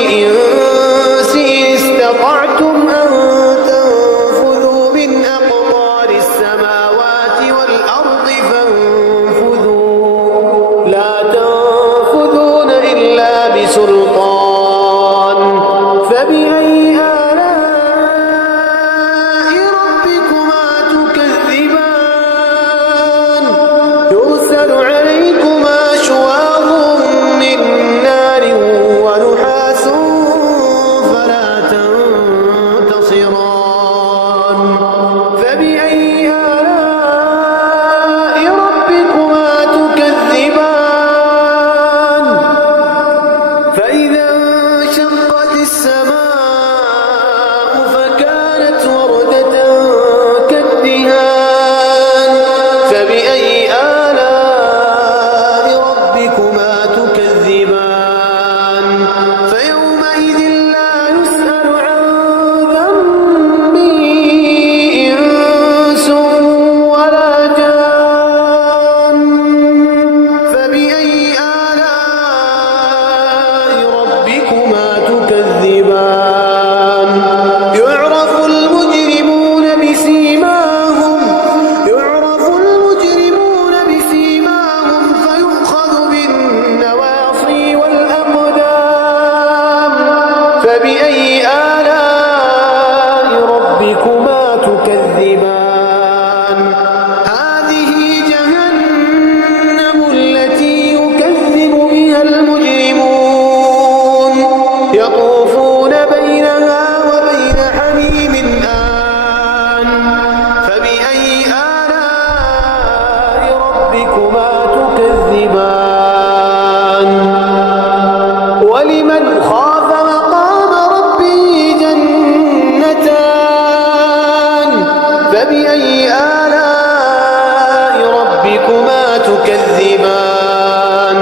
الإنس إن استطعتم أن تنفذوا من أقطار السماوات والأرض فانفذوا لا تنفذون إلا بسلطان فبأي آلاء ربكما تكذبان يرسل عليكما شواظ من نار ونحاس فلا تنتصران فبأي آلاء ربكما تكذبان فإذا انشقت السماء فكانت وردة كالدهان فبأي آلاء ربكما تكذبان فيومئذ لا يسأل عن ذنبه إنس ولا جان فبأي آلاء ربكما تكذبان يعرف المجرمون بسيماهم فيؤخذ بالنواصي والأقدام فبأي آلاء ربكما تكذبان هذه جهنم التي يكذب بها المجرمون يطوفون بينها وبين حميم آن فبأي آلاء ربكما تكذبان ولمن خاف مقام ربه جنتان فبأي آلاء ربكما تكذبان